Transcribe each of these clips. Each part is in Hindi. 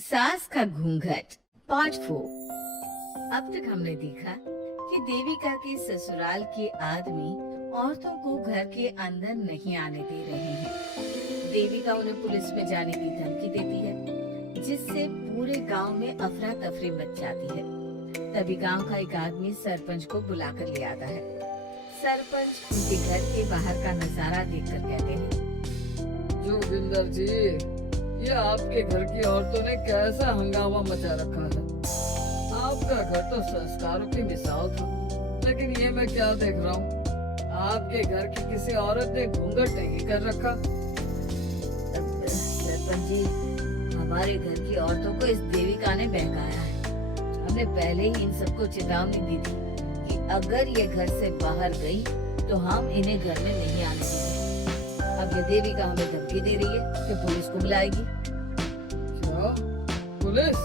सास का घूंघट पार्ट 4। अब तक हमने देखा कि देविका के ससुराल के आदमी औरतों को घर के अंदर नहीं आने दे रहे हैं। देविका उन्हें पुलिस में जाने की धमकी देती है, जिससे पूरे गांव में अफरा तफरी मच जाती है। तभी गांव का एक आदमी सरपंच को बुलाकर ले आता है। सरपंच उनके घर के बाहर का नजारा देखकर कहते हैं, जोगिंदर जी, ये आपके घर की औरतों ने कैसा हंगामा मचा रखा है। आपका घर तो संस्कारों की मिसाल था, लेकिन ये मैं क्या देख रहा हूँ, आपके घर की किसी औरत ने घूंघट नहीं कर रखा। सरपंच जी, हमारे घर की औरतों को इस देविका ने बहकाया है। हमने पहले ही इन सबको चेतावनी दी थी कि अगर ये घर से बाहर गई तो हम इन्हें घर में नहीं आने देंगे। अब ये देविका हमें धमकी दे रही है कि पुलिस को बुलाएगी। क्या पुलिस?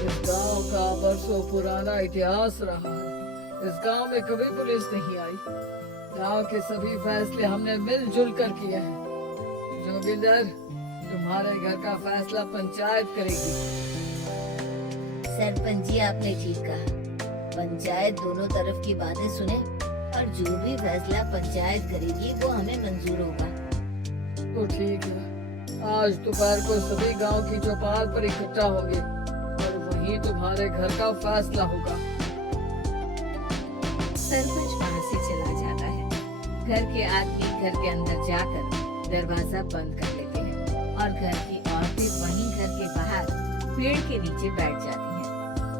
इस गांव का बरसों पुराना इतिहास रहा है। इस गांव में कभी पुलिस नहीं आई। गांव के सभी फैसले हमने मिलजुल कर किए हैं। जोगिंदर, तुम्हारे घर का फैसला पंचायत करेगी। सरपंच जी, आपने ठीक कहा। पंचायत दोनों तरफ की बातें सुने और जो भी फैसला पंचायत करेगी वो हमें मंजूर होगा। तो ठीक है, आज दोपहर को सभी गांव की चौपाल पर इकट्ठा होंगे और वहीं तुम्हारे घर का फैसला होगा। सरपंच वहाँ से चला जाता है। घर के आदमी घर के अंदर जाकर दरवाजा बंद कर लेते हैं और घर की औरतें वहीं घर के बाहर पेड़ के नीचे बैठ जाती हैं।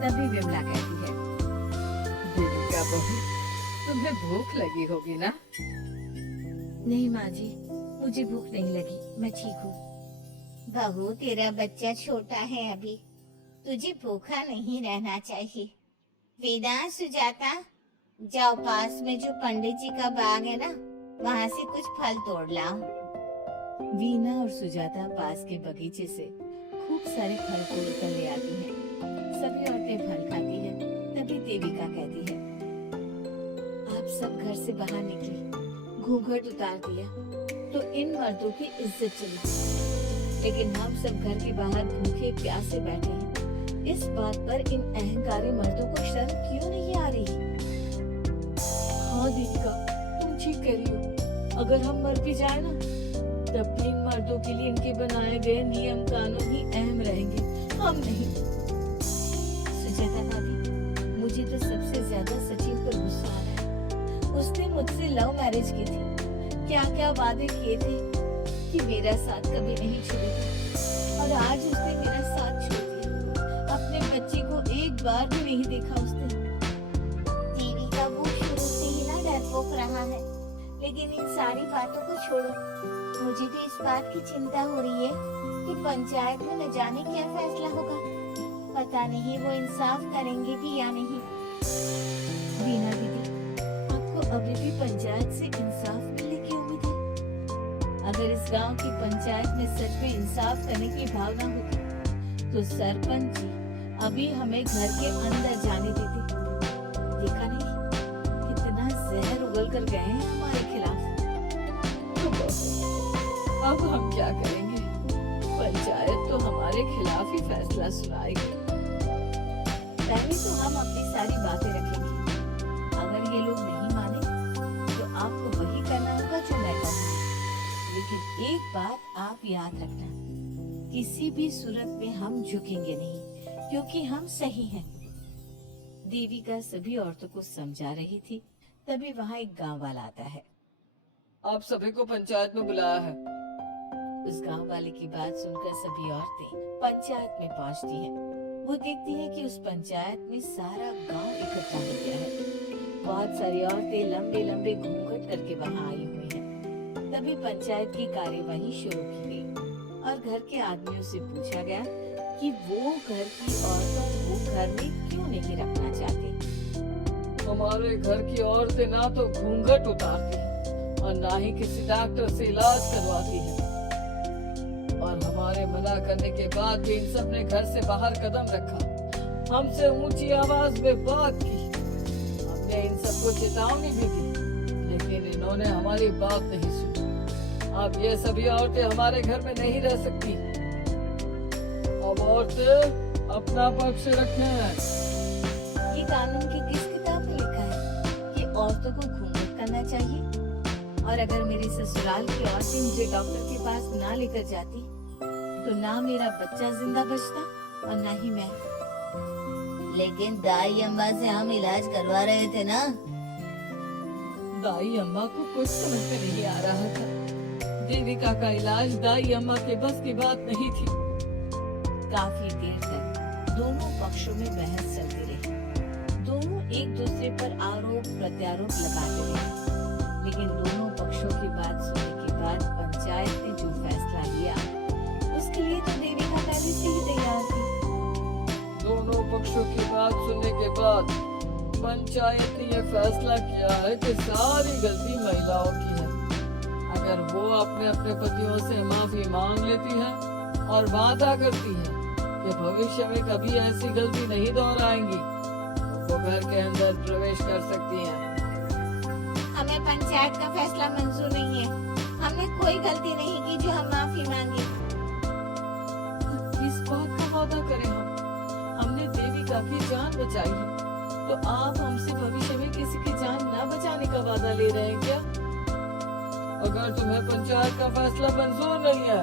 तभी विमला कहती है, देविका बहू, तुम्हें भूख लगी होगी ना? नहीं माँ जी, मुझे भूख नहीं लगी, मैं ठीक हूँ। बहू, तेरा बच्चा छोटा है अभी, तुझे भूखा नहीं रहना चाहिए। वेदा, सुजाता, जाओ पास में जो पंडित जी का बाग है ना, वहाँ से कुछ फल तोड़ लाओ। वीना और सुजाता पास के बगीचे से खूब सारे फल तोड़ कर ले आती हैं। सभी औरतें फल खाती हैं। तभी देविका कहती है, आप सब घर से बाहर निकले, घूंघट उतार दिया तो इन मर्दों की इज्जत चली गई। लेकिन हम सब घर के बाहर भूखे प्यासे बैठे हैं। इस बात पर इन अहंकारी मर्दों को शर्म क्यों नहीं आ रही? हाँ देविका, तुम ठीक कह रही हो। अगर हम मर भी जाए ना, तब भी इन मर्दों के लिए इनके बनाए गए नियम कानून ही अहम रहेंगे, हम नहीं। सुजाता भाभी, मुझे तो सबसे ज्यादा सचिन पर गुस्सा आ रहा है। उसने मुझसे लव मैरिज की थी, क्या क्या वादे किए थे कि मेरा साथ कभी नहीं छोड़ेगा, और आज उसने मेरा साथ छोड़ दिया। अपने बच्चे को एक बार भी नहीं देखा उसने। देवी का वो शुरू से ही ना डरपोक रहा है, लेकिन इन सारी बातों को छोड़ो। मुझे तो इस बात की चिंता हो रही है कि पंचायत में न जाने क्या फैसला होगा। पता नहीं वो इंसाफ करेंगे भी या नहीं। वीना दीदी, आपको अभी भी पंचायत से इंसाफ मिलने की उम्मीद है? अगर इस गांव की पंचायत में सच में इंसाफ करने की भावना होती तो सरपंच जी अभी हमें घर के अंदर जाने देते। देखा नहीं कितना जहर उगल कर गए हैं हमारे खिलाफ। अब हम क्या करेंगे? पंचायत तो हमारे खिलाफ ही फैसला सुनाएगी। पहले तो हम अपनी सारी बातें रखेंगे। अगर ये लोग नहीं माने तो आपको वही करना होगा जो मैं कहूँगी। लेकिन एक बात आप याद रखना, किसी भी सूरत में हम झुकेंगे नहीं, क्योंकि हम सही हैं। देविका सभी औरतों को समझा रही थी। तभी वहाँ एक गांव वाला आता है। आप सभी को पंचायत में बुलाया है। उस गांव वाले की बात सुनकर सभी औरतें पंचायत में पहुंचती हैं। वो देखती हैं कि उस पंचायत में सारा गांव इकट्ठा हो गया है। बहुत सारी औरतें लंबे लंबे घूंघट करके वहां आई हुई हैं। तभी पंचायत की कार्यवाही शुरू की गई और घर के आदमियों से पूछा गया कि वो घर की औरतों को घर में क्यों नहीं रखना चाहते। हमारे घर की औरतें ना तो घूंघट उतारती और ना ही किसी डॉक्टर से इलाज करवाती है, और हमारे मना करने के बाद भी इन सब ने घर से बाहर कदम रखा, हमसे ऊंची आवाज में बात की। हमने इन सबको चेतावनी भी दी, लेकिन इन्होंने हमारी बात नहीं सुनी। अब ये सभी औरतें हमारे घर में नहीं रह सकती। अब औरतें अपना पक्ष रखें। ये कानून की किस किताब में लिखा है कि औरतों को घूंघट करना चाहिए? और अगर मेरे ससुराल की औरतें मुझे डॉक्टर के पास ना लेकर जाती तो ना मेरा बच्चा जिंदा बचता और ना ही मैं। लेकिन दाई अम्मा से हम इलाज करवा रहे थे ना। दाई अम्मा को कुछ समझ में नहीं आ रहा था। देविका का इलाज दाई अम्मा के बस की बात नहीं थी। काफी देर तक दोनों पक्षों में बहस चलती रही। दोनों एक दूसरे पर आरोप प्रत्यारोप लगाते रहे, लेकिन दोनों पक्षों की बात सुनने के बाद पंचायत ने जो फैसला लिया उसके लिए तो देविका पहले से ही तैयार थी। दोनों पक्षों की बात सुनने के बाद पंचायत ने यह फैसला किया है कि सारी गलती महिलाओं की है। अगर वो अपने अपने पतियों से माफी मांग लेती है और वादा करती है कि भविष्य में कभी ऐसी गलती नहीं दोहराएंगी, तो वो घर के अंदर प्रवेश कर सकती हैं। हमें पंचायत का फैसला मंजूर नहीं है। हमने कोई गलती नहीं की जो हम माफी मांगे। किस बात का वादा करें हम? हमने देविका की जान बचाई है, तो आप हमसे भविष्य में किसी की जान न बचाने का वादा ले रहे हैं क्या? अगर तुम्हें पंचायत का फैसला मंजूर नहीं है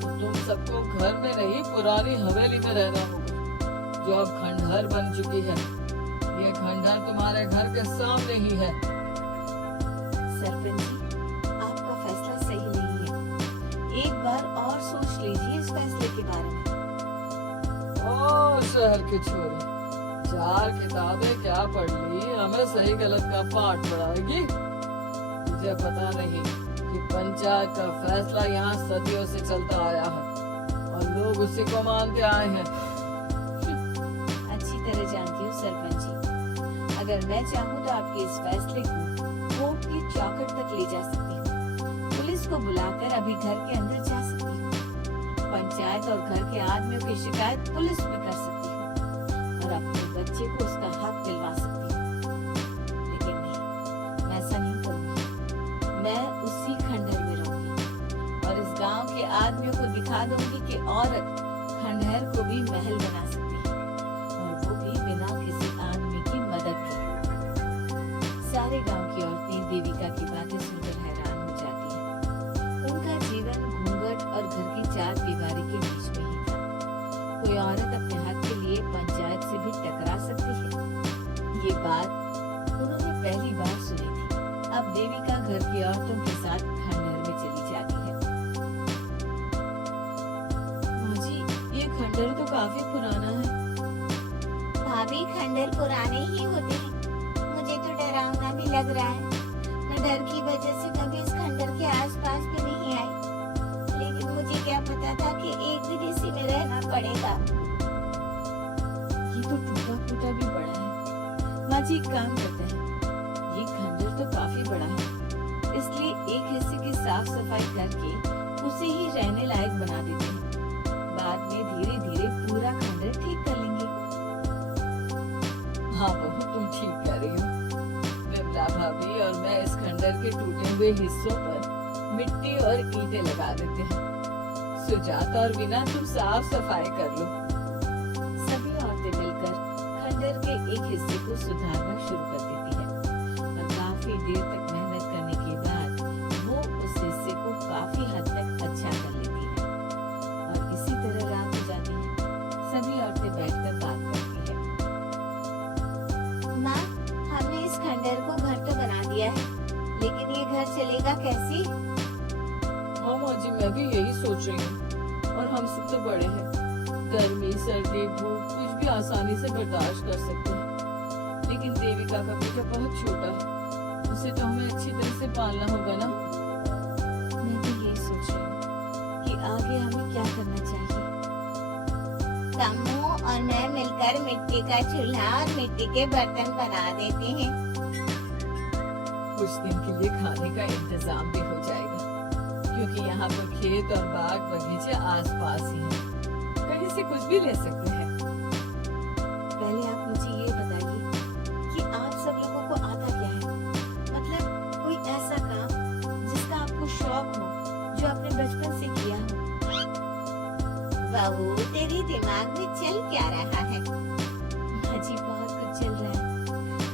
तो तुम सबको घर में नहीं पुरानी हवेली में रहना होगा, जो अब खंडहर बन चुकी है। ये खंडहर तुम्हारे घर के सामने ही है। सरपंच जी, आपका फैसला सही नहीं है। एक बार और सोच लीजिए इस फैसले के बारे में। ओ शहर की छोरी, 4 किताबें क्या पढ़ ली, हमें सही गलत का पाठ पढ़ाएगी? मुझे पता नहीं कि पंचायत का फैसला यहाँ सदियों से चलता आया है और लोग उसी को मानते आए हैं। अच्छी तरह जानती हूँ सरपंच जी, अगर मैं चाहूँ तो आपके इस फैसले को कोर्ट की चौखट तक ले जा सकती हूँ। पुलिस को बुलाकर अभी घर के अंदर जा सकती हूँ। पंचायत और घर के आदमियों की शिकायत पुलिस में कर सकती हूँ और अपने बच्चे को उसका हक दिलवा सकती हूँ। लेकिन नहीं, मैं ऐसा नहीं करूँगी। मैं उसी खंडहर में रहूंगी और इस गांव के आदमियों को दिखा दूंगी कि औरत खंडहर को भी महल बना सकती है, और वो भी बिना किसी आदमी की मदद के। सारे गांव की औरतें देविका की बातें सुनकर हैरान हो जाती हैं। उनका जीवन घूंघट और घर की 4 दीवारी के बीच में ही था। कोई औरत अपने हक के लिए पंचायत से भी टकरा सकती है, ये बात उन्होंने पहली बार सुनी थी। अब देविका घर की औरतों के साथ खंडहर में चली जाती है। माँ जी, ये खंडहर तो काफी पुराना है। भाभी, खंडहर पुराने ही होते हैं। मुझे तो डरावना भी लग रहा है। मैं डर की वजह से कभी इस खंडहर के आसपास भी नहीं आई। लेकिन मुझे क्या पता था कि एक दिन इसी में रहना पड़ेगा। ये तो टूटा फूटा भी बड़ा है। माँ जी, एक काम करते हैं, ये खंडहर तो काफी बड़ा है, इसलिए एक हिस्से की साफ सफाई करके उसे ही रहने लायक बना देते हैं। बाद में धीरे धीरे पूरा खंडहर ठीक कर लेंगे। हाँ बहू, तुम ठीक कह रही हो। विमला भाभी और मैं इस खंडहर के टूटे हुए हिस्सों पर मिट्टी और ईंटें लगा देते हैं। सुजाता और बिना तुम साफ सफाई कर लो। सभी औरतें मिलकर खंडहर के एक हिस्से को सुधारना शुरू कर देती है और काफी देर तक मेहनत करने के बाद वो उस हिस्से को काफी हद तक अच्छा कर लेती है और इसी तरह रात हो जाती है। सभी औरतें बैठकर बात करती है। माँ, हमने इस खंडहर को घर तो बना दिया है, लेकिन ये घर चलेगा कैसे? हाँ माँ जी, मैं भी यही सोच रही हूँ। और हम सब तो बड़े हैं, गर्मी सर्दी भूख कुछ भी आसानी से बर्दाश्त कर सकते हैं, लेकिन देविका का बेटा बहुत छोटा है, उसे तो हमें अच्छी तरह से पालना होगा ना। मैं भी यही सोच रही हूँ कि आगे हमें क्या करना चाहिए। कम्मू और मैं मिलकर मिट्टी का चूल्हा और मिट्टी के बर्तन बना देते हैं। कुछ दिन के लिए खाने का इंतजाम भी हो जाएगा, क्योंकि यहाँ पर खेत और बाग बगीचे आसपास ही हैं। कहीं से कुछ भी ले सकते हैं। पहले आप मुझे ये बताइए कि आप सब लोगों को आता क्या है? मतलब कोई ऐसा काम जिसका आपको शौक हो, जो आपने बचपन से किया हो। बहू, तेरे दिमाग में चल क्या रहा है? हाँ जी, बहुत कुछ चल रहा है।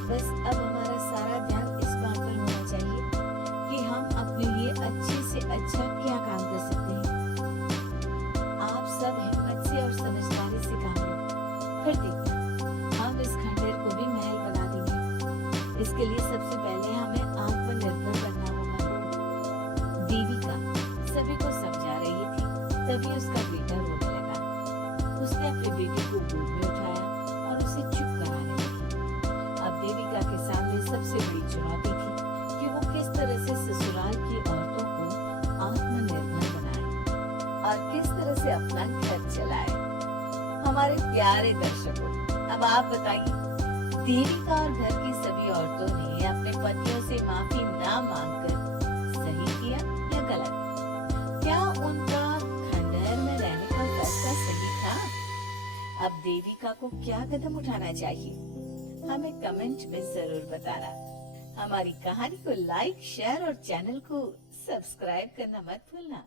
बस अब हमारा सारा ध्यान इस बात पर होना चाहिए कि हम अपने लिए अच्छे से अच्छा क्या काम कर सकते हैं। आप सब हिम्मत से और समझदारी से काम लो। फिर देखना, हम इस खंडहर को भी महल बना देंगे। इसके लिए सबसे पहले हमें आत्मनिर्भर बनना होगा। देविका सभी को समझा रही थी, तभी उसका बेटा रोने लगा। उसने अपने बेटे को गोद में उठाया और उसे चुप कराने लगी। अब देविका के सामने सबसे बड़ी चुनौती थी कि वो किस तरह से ससुराल की औरतों को आत्मनिर्भर बनाए और किस तरह से अपना घर चलाए। हमारे प्यारे दर्शकों, अब आप बताइए, देविका और घर की सभी औरतों ने अपने पतियों से माफी ना मांगकर सही किया या गलत? क्या उनका खंडहर में रहने का फैसला सही था? अब देविका को क्या कदम उठाना चाहिए? हमें कमेंट में जरूर बताना। हमारी कहानी को लाइक, शेयर और चैनल को सब्सक्राइब करना मत भूलना।